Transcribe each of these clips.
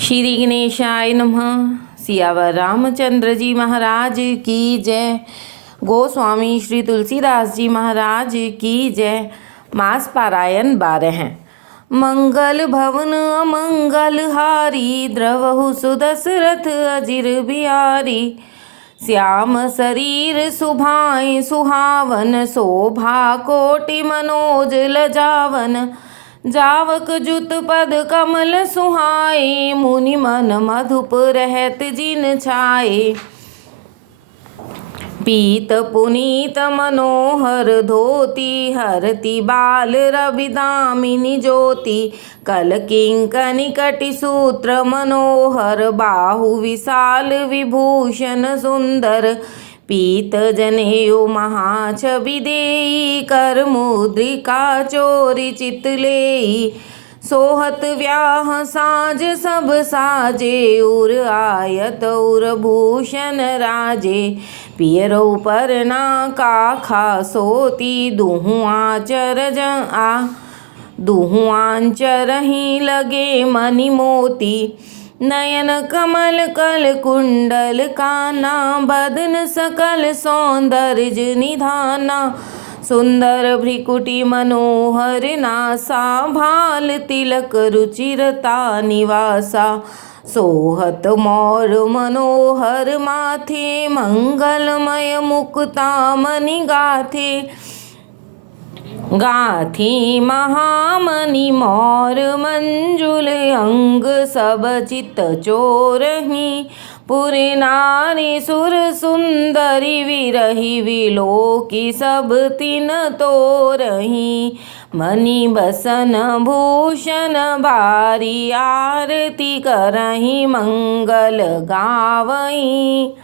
श्री गणेशाय नमः। सियावर रामचंद्र जी महाराज की जय। गोस्वामी श्री तुलसीदास जी महाराज की जय। मास पारायण 12। मंगल भवन अमंगल हारी, द्रवहु सुदशरथ अजिर बिहारी। श्याम शरीर सुभाए सुहावन, शोभा कोटि मनोज लजावन। जावक जुत पद कमल सुहाए, मुनि मन मधुप रहत जिन छाए। पीत पुनीत मनोहर धोती, हरति बाल रवि दामिनी ज्योति। कल किंकनि कटि सूत्र मनोहर, बाहु विशाल विभूषण सुंदर। पीत जनेऊ महाछवि देई, कर मुद्रिका चोरी चित लेई। सोहत व्याह साज सब साजे, उर आयत उर भूषण राजे। पियरो परना काखा सोती, दुहु आंचर ही लगे मणि मोती। नयन कमल कल कुंडल काना, बदन सकल सौंदर्य निधाना। सुंदर भ्रिकुटी मनोहर नासा, भाल तिलक रुचिरता निवासा। सोहत मोर मनोहर माथे, मंगलमय मुकुता मणि गाथे। महामणि मोर मंजुल अंग, सब चित चोरही। पुर नारी सुर सुंदरी, विरही विलोकी सब तिन तोरही। मणि बसन भूषण भारी, आरती करही मंगल गावही।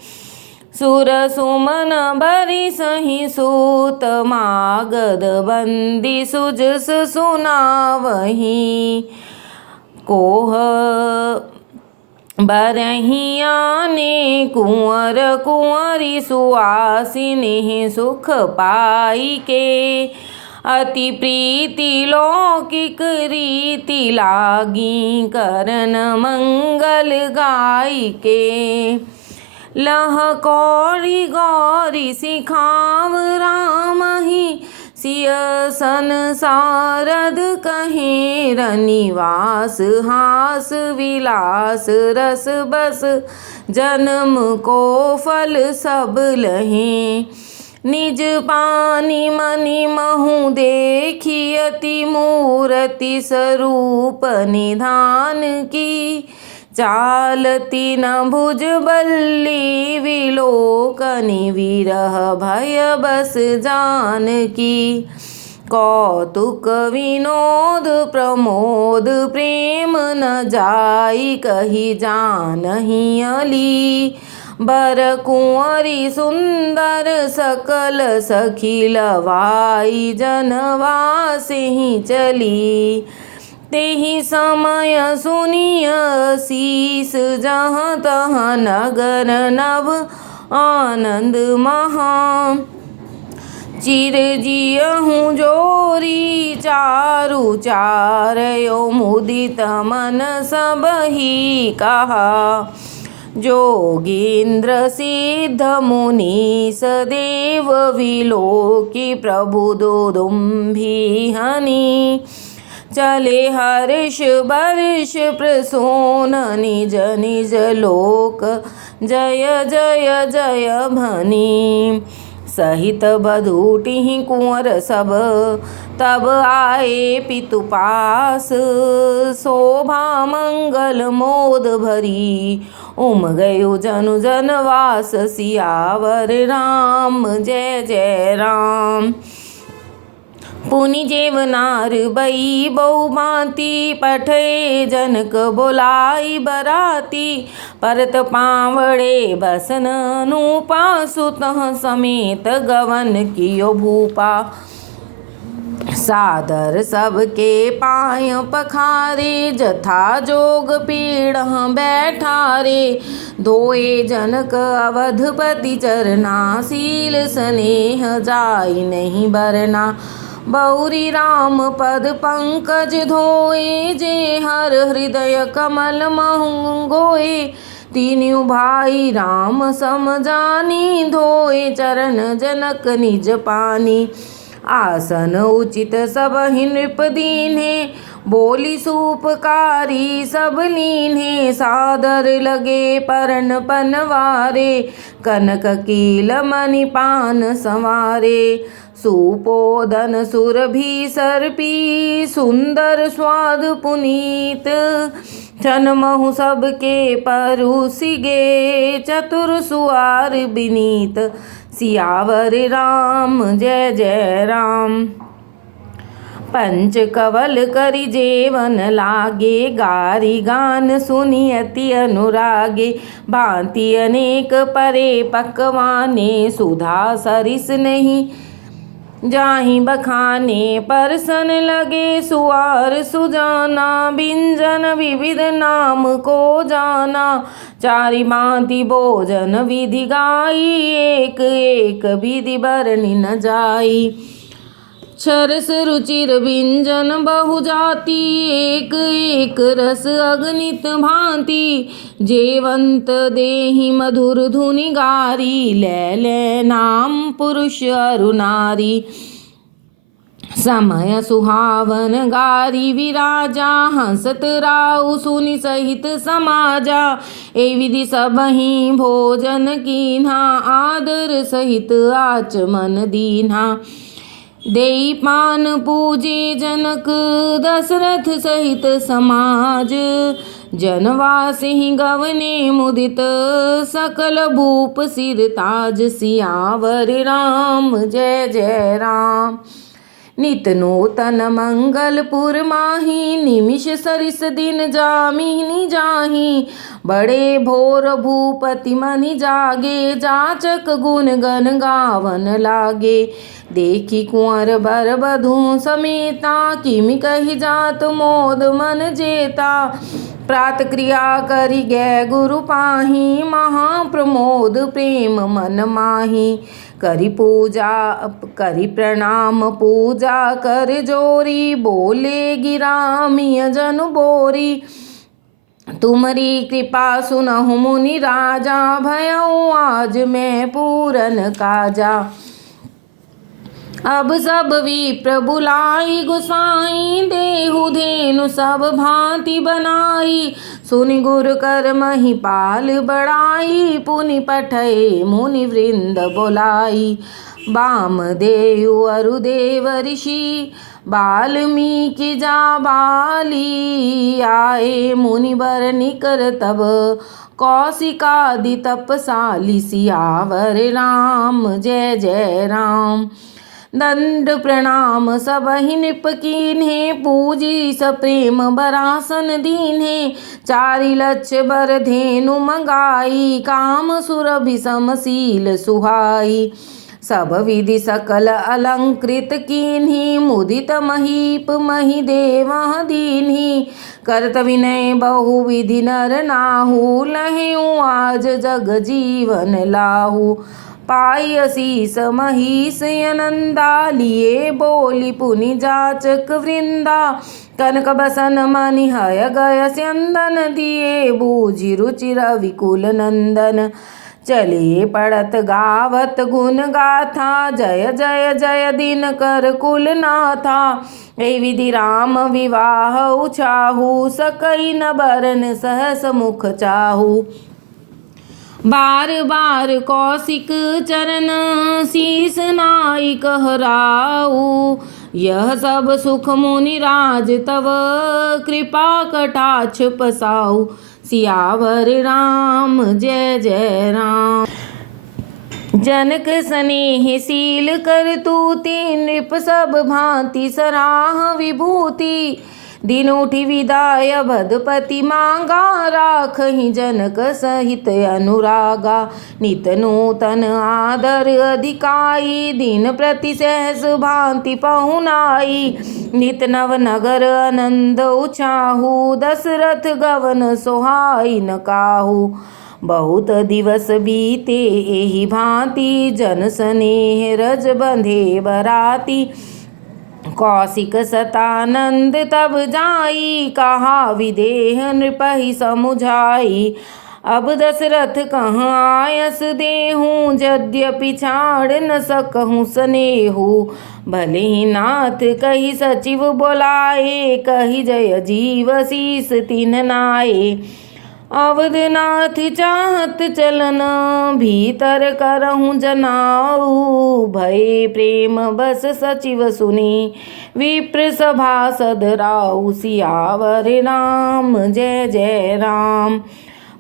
सुर सुमन बरि सही सूत, मागध बंदी सुजस सुनावही। कोह बरही आने कुंवर कुंवरी, सुआसिनी सुख पाई के। अति प्रीति लौकिक रीति लागी, करन मंगल गाई के। लह कौरी गौरी सिखाव राम ही, सिय संसारद कहे। रनिवास हास विलास, रस बस जन्म को फल सब लहे। निज पानी मनि महु देखी, अति मूरति स्वरूप निधान की। चालती न भुज बल्ली, विलोकनि विरह भय बस जानकी। कौतुक विनोद प्रमोद, प्रेम न जाई कही जानहि अली। बर कुंवरी सुंदर सकल सखी, लवाई जनवासिहि चली। तेहि समय सुनिय शीस, जहाँ तहाँ नगर नभ आनंद महा। चिर जियहु जोरी चारु चारयो, मुदित मन सबहि कहा। जोगींद्र सिद्ध मुनीस देव, विलोकी प्रभु दुदुम्भी हनि। चले हर्ष बर्ष प्रसून, निज निज लोक जय जय जय भनी। सहित बधूटिहि कुंवर सब, तब आए पितु पास। शोभा मंगल मोद भरी, उम गयो जनु जनवास। सियावर राम जय जय राम। पुनि जेवनार बई बहुभांति, पठे जनक बोलाई बराती। परत पावड़े बसन नूपा, सुतः समेत गवन कियो भूपा। सादर सबके पाय पखारे, जथा जोग पीड़ बैठारे। धोए जनक अवधपति चरना, शील स्नेह जाई नहीं बरना। बहुरी राम पद पंकज धोए, जे हर हृदय कमल महु गोए। तीन्यू भाई राम सम जानी, धोए चरण जनक निज पानी। आसन उचित सबहि नृप दीन्हे, बोली सूपकारी सब लीन्हे। सादर लगे परन पनवारे, कनक कील मणि पान संवारे। सुपोदन सुरभि सर्पी, सुंदर स्वाद पुनीत। छन महु सबके परुसी गे, चतुर सुआर बिनीत। सियावर राम जय जय राम। पंच कवल करि जेवन लागे, गारी गान सुनि अति अनुरागे। भांति अनेक परे पकवाने, सुधा सरिस नहीं जाहि बखाने। परसन लगे सुआर सुजाना, व्यंजन विविध नाम को जाना। चारि भांति भोजन विधि गाई, एक एक विधि बरनि न जाई। छरस रुचिर व्यंजन बहु जाति, एक एक रस अगणित भांति। जेवंत देहि मधुर धुनि गारी, ले नाम पुरुष अरु नारी। समय सुहावन गारी विराजा, हंसत राउ सुनि सहित समाजा। ए विधि सबहि भोजन कीन्हा, आदर सहित आचमन दीन्हा। देई पान पूजे जनक, दशरथ सहित समाज। जनवासिहि गवने मुदित, सकल भूप सिर ताज। सियावर राम जय जय राम। नित नूतन मंगलपुर माही, निमिष सरिस दिन जामिनी जाही। बड़े भोर भूपति मनि जागे, जाचक गुण गन गावन लागे। देखी कुंवर बर बधू समेता, किमि कहि जात मोद मन जेता। प्रात क्रिया करि गए गुरु पाही, महा प्रमोद प्रेम मन माही। करि पूजा करि प्रणाम पूजा कर जोरी, बोले गिरामिय जनु बोरी। तुमरी कृपा सुनहु मुनि राजा, भयउ आज मैं पूरन काजा। अब सब विप्र बुलाई गोसाई, देहु धेनु सब भांति बनाई। सुनि गुर कर महिपाल बड़ाई, पुनि पठय मुनि वृंद बोलाई। वामदेव अरु देव ऋषि, वाल्मीकि जाबाली। आए मुनि बर निकर तब, कौशिकादि तपसाली। सियावर राम जय जय राम। दंड प्रणाम सबहि नृप कीन्हे, पूजी सप्रेम बरासन दीन्हे। चारि लक्ष बर धेनु मंगाई, काम सुरभि समशील सुहाई। सब विधि सकल अलंकृत कीन्ही, मुदित महीप मही देवह दीन्ही। करत विनय बहु विधि नर नाहु, लहेउ आज जग जीवन लाहु। पाई असीस महिष अनंदा, लिए बोली पुनि जाचक वृंदा। कनक बसन मणि हय गय स्यंदन, दिए बूझि रुचि रविकुल नंदन। चले पड़त गावत गुण गाथा, जय जय जय दिन कर कुल नाथा। ए विधि राम विवाह चाहू, सकई न बरन सहस मुख चाहू। बार बार कौशिक चरण, शीस नाई कहराऊ। यह सब सुख मुनि राज तव, कृपा कटाक्ष पसाऊ। सियावर राम जय जय राम। जनक स्नेह शील कर तूति, नृप सब भांति सराह विभूति। दिन उठि विदाय भदपति मांगा, राखहि जनक सहित अनुरागा। नित नूतन आदर अधिकाई, दिन प्रति सहस भांति पहुनाई। नित नव नगर आनंद उछाहु, दशरथ गवन सोहाई न काहू। बहुत दिवस बीते एहि भांति, जन स्नेह रज बंधे बराती। कौशिक सतानंद तब जाई, कहा विदेह नृपहि समुझाई। अब दशरथ कहाँ आयस देहूँ, यद्यपि छाड़ न सकहूँ स्नेहु। भले ही नाथ कही सचिव बोलाए, कही जय जीव शीस तिन्ह नाये। अवधनाथ चाहत चलन, भीतर करहूँ जनाऊ। भय प्रेम बस सचिव सुनी, विप्र सभासद राऊ। सियावर राम जय जय राम।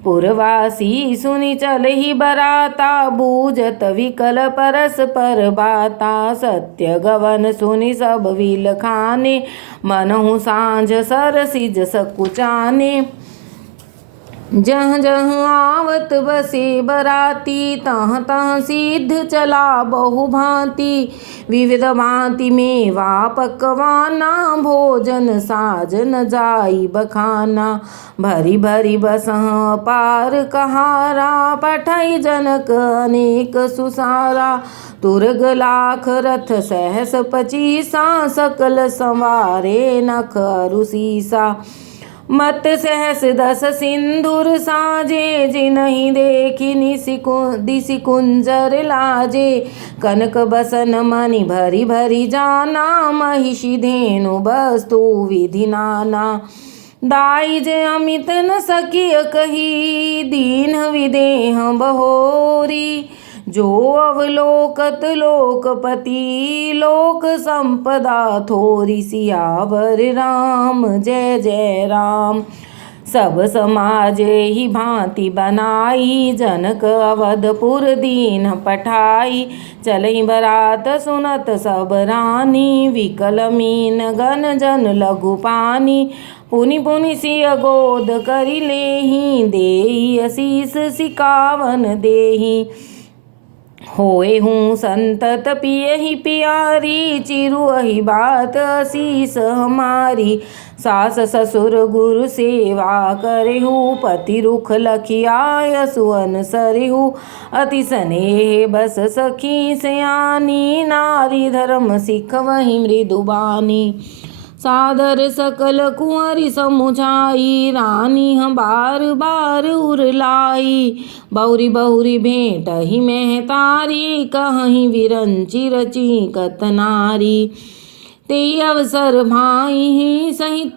पुरवासी सुनि चलहि बराता, बूझत विकल परस पर बाता। सत्य गवन सुनि सब विलखाने, मनहु साँझ सरसिज सकुचाने। जह जह आवत बसे बराती, तह तह सिद्ध चला बहु भांति। विविध भांति मेवा पकवाना, भोजन साज न जाई बखाना। भरी भरी बसह पार कहारा, पठई जनक अनेक सुसारा। तुरग लाख रथ सहस पचीसा, सकल संवारे नख अरु सीसा। मत सहस दस सिंधुर साजे, जिनहि देखि दिसि कुंजर लाजे। कनक बसन मणि भरी भरी जाना, महिषी धेनु वस्तु विधि नाना। दाई जे अमित न सकिय कही, दीन विदेह बहोरी। जो अवलोकत लोकपति, लोक संपदा थोरी। सियावर राम जय जय राम। सब समाज ही भांति बनाई, जनक अवधपुर दीन पठाई। चलई बरात सुनत सब रानी, विकल मीन गन जन लघु पानी। पुनि पुनि सिय गोद करि लेहि, देई असीस सिकावन देहि। होए हूँ संतत पियहि प्यारी, चिरुअहि बात असीस हमारी। सास ससुर गुरु सेवा करेहु, पति रुख लखियाय सुअन सरेहु। अति स्नेह बस सखी सयानी, नारी धर्म सिखवहि मृदुबानी। सादर सकल कुंवरी समुझाई, रानी हम बार बार उरलाई। बहुरी बहुरी भेंट ही महतारी, कहीं विरंचि रची कतनारी। ते अवसर भाई ही सहित,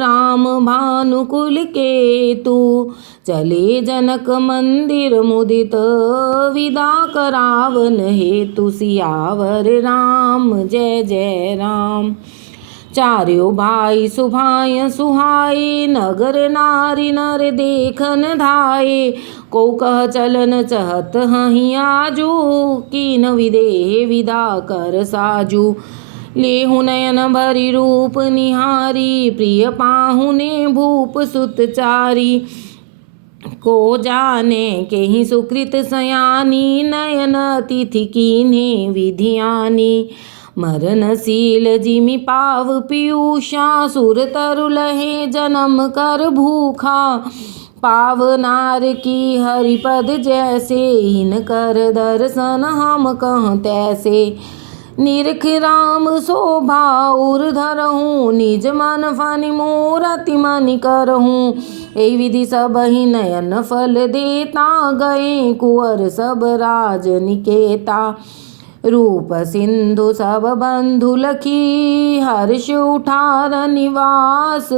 राम भानुकुल के तू। चले जनक मंदिर मुदित, विदा करावन हेतु। सियावर राम जय जय राम। चार्यो भाई सुभाय सुहाए, नगर नारी नर देखन धाये। को कह चलन चहत हहीं आजू, कीन विदेह विदा कर साजू। लेहु नयन भरी रूप निहारी, प्रिय पाहुने भूप सुत चारी। को जाने के ही सुकृत सयानी, नयन अतिथि कीन्हे विधियानी। मरनशील जिमि पाव पीयूषा, सुर तरु लहे जन्म कर भूखा। पावनार की हरिपद जैसे, इन कर दर्शन हम कह तैसे। निरख राम शोभा उर धरहूँ, निज मन फनि मूरति मनि करहूँ। ए विधि सब ही नयन फल देता, गए कुंवर सब राज निकेता। रूप सिंधु सब बंधु लखी, हर्ष उठार निवास।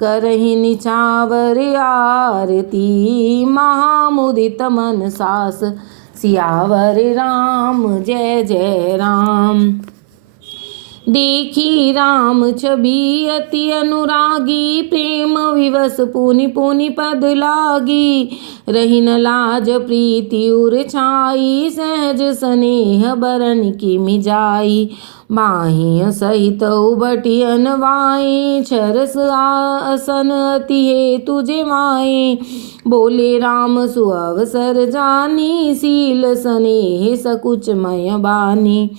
करहि निछावर आरती, महामुदित मन सास। सियावर राम जय जय राम। देखी राम छवि अति अनुरागी, प्रेम विवश पुनि पुनि पद लागी। रही न लाज प्रीति उर छाई, सहज स्नेह बरन की मिजाई। बाहिं सहित उबटी अनवाई, छरस आसन अति हे तुझे माए। बोले राम सुअवसर जानी, सील स्नेह सकुचमय बानी।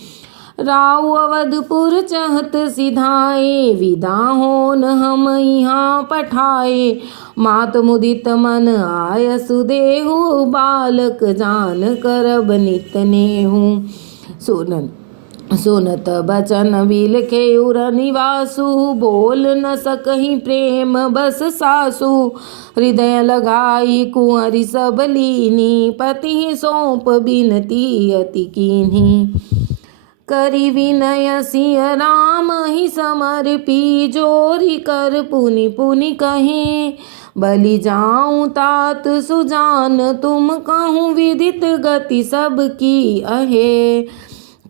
राउ अवधपुर चहत सिधाए, विदा होन हम यहाँ पठाए। मात मुदित मन आय सुदेहु, बालक जान करब नित नेहु। सुनन सुनत बचन बिलखे उर निवासु, बोल न सकहि प्रेम बस सासु। हृदय लगाई कुंवरी सब लीनी, पति सौंप बिनती अति कीन्ही। करि विनय सिय राम ही समर्पी, जोरी कर पुनि पुनि कहें। बलि जाऊं तात सुजान, तुम कहूँ विदित गति सबकी अहे।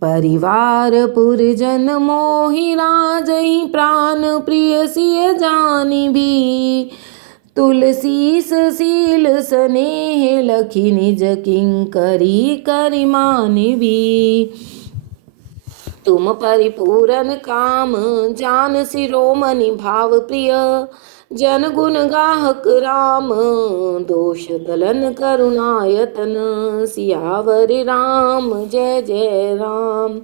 परिवार पुरजन मोहि राजहि, प्राण प्रिय सिय जानि भी। तुलसीस शील स्नेह, लखि निज किंकरी करि मानिबी। तुम परिपूरन काम, जान शिरोमणि भाव प्रिय। जन गुण गाहक राम, दोष दलन करुणायतन। सियावर राम जय जय राम।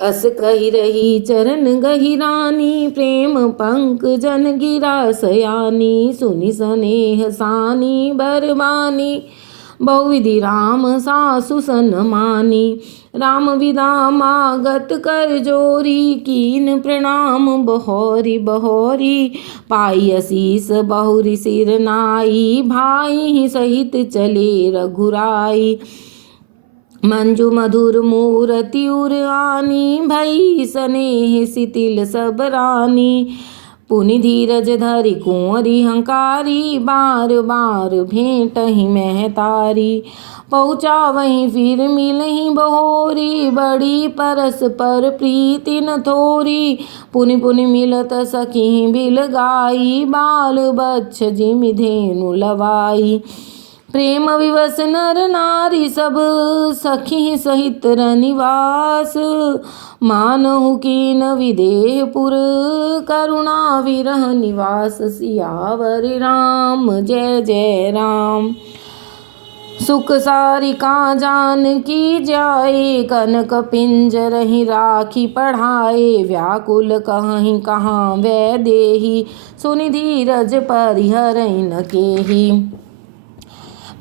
अस कही रही चरण गहिरानी, प्रेम पंक जन गिरा सयानी। सुनि स्नेह सानी बरबानी, बहुविधि राम सासु सन्मानी। राम विदा मागत कर जोरी, कीन प्रणाम बहोरी बहोरी। पाई असीस बहुरी सिर नाई, भाई सहित चले रघुराई। मंजु मधुर मूरति उर आनी, भई स्नेह सितिल सब रानी। पुनि धीरज धरि कुंवरी हंकारी, बार बार भेंटहि महतारी। पहुँचा वहीं फिर मिलहि बहोरी, बड़ी परस पर प्रीति न थोरी। पुनि पुनि मिलत सखी बिल गाई, बाल बच्छ जिमि धेनु लवाई। प्रेम विवश नर नारी सब, सखी सहित रनिवास। मानहु कीन विदेहपुर, करुणा विरह निवास। सियावर राम जय जय राम। सुख सारिका जानकी जाए, कनक पिंजरहि राखी पढ़ाए। व्याकुल कहहिं कहाँ वै देहि, सुनि धीरज परिहरहि न केहि।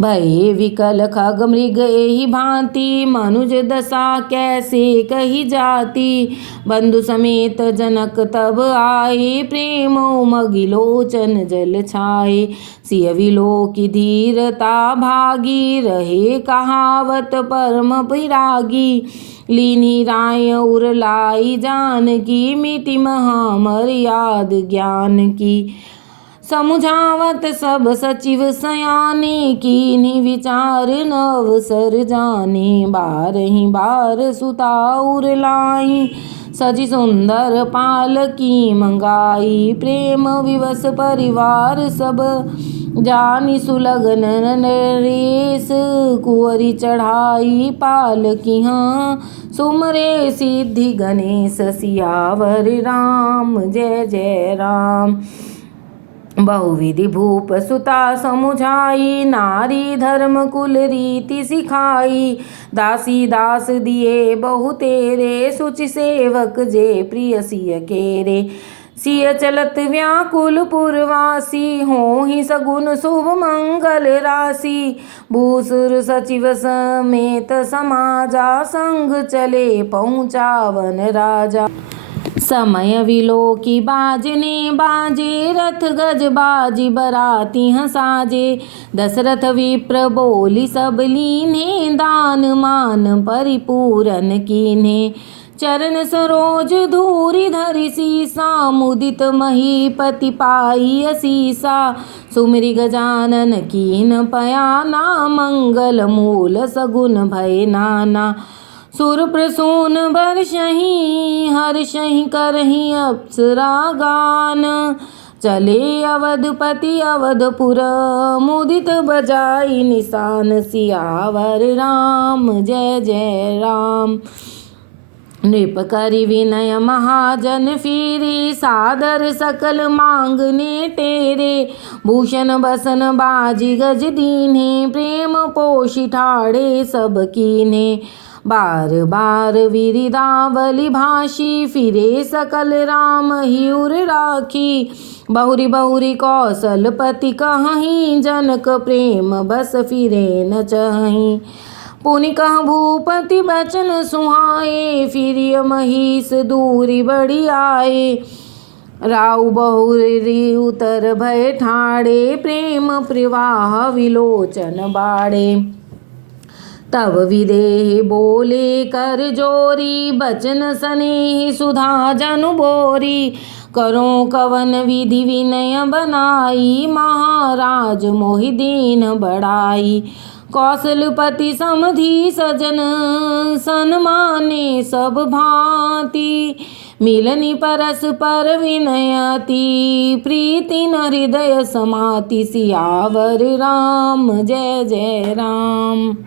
भये विकल खग मृग एहि भांति, मनुज दशा कैसे कही जाती। बंधु समेत जनक तब आए, प्रेम उमगि लोचन जल छाए। सिय विलोकि धीरता भागी, रहे कहावत परम पिरागी। लीनी राय उर लाई जानकी, मिटि महा मर्याद ज्ञान की। समुझावत सब सचिव सयाने, कीन्ही विचार न अवसर जाने। बारहि बार सुता उर लाई, सजी सुंदर पालकी मंगाई। प्रेम विवश परिवार सब, जानि सुलगन नरेश। कुंवरी चढ़ाई पालकी हाँ, सुमरे सिद्धि गणेश। सियावर राम जय जय राम। बहुविधि भूप सुता समुझाई, नारी धर्म कुल रीति सिखाई। दासी दास दिए बहु तेरे, सुचि सेवक जे प्रिय सिय केरे। सिय चलत व्याकुल पुरवासी, होहि सगुन शुभ मंगल राशि। भूसुर सचिव समेत समाजा, संग चले पहुँचावन राजा। समय विलोकी बाजने बाजे, रथ गज बाजी बराती हंसाजे। दशरथ विप्र बोली सब लीन्हे, दान मान परिपूरन कीन्हे। चरण सरोज धूरि धरि सीसा, मुदित महीपति पाई असीसा। सुमिरि गजानन कीन पयाना, मंगल मूल सगुन भय नाना। सुर प्रसून बरसहि, हर्षहि करहि अप्सरा गान। चले अवधपति अवधपुर, मुदित बजाई निशान। सियावर राम जय जय राम। नृप करि विनय महाजन फिरी, सादर सकल मांगने तेरे। भूषण बसन बाजी गज दीन्हे, प्रेम पोषि ठाड़े सब कीन्हे। बार बार विरिदावली भाषी, फिरे सकल राम ही उर राखी। बहुरी बहुरी कौशलपति कहहीं, जनक प्रेम बस फिरे न चहीं। पुनि कह भूपति बचन सुहाए, फिरिय महिष दूरी बढ़ी आए। राउ बहुरी उतर भय ठाड़े, प्रेम प्रवाह विलोचन बाड़े। तब विदेह बोले कर जोरी, बचन स्नेह सुधा जनु बोरी। करो कवन विधि विनय बनाई, महाराज मोहि दीन बढ़ाई। कौशलपति समधि सजन, सन्माने सब भांति। मिलनि परस पर विनयति, प्रीति न हृदय समाति। सियावर राम जय जय राम।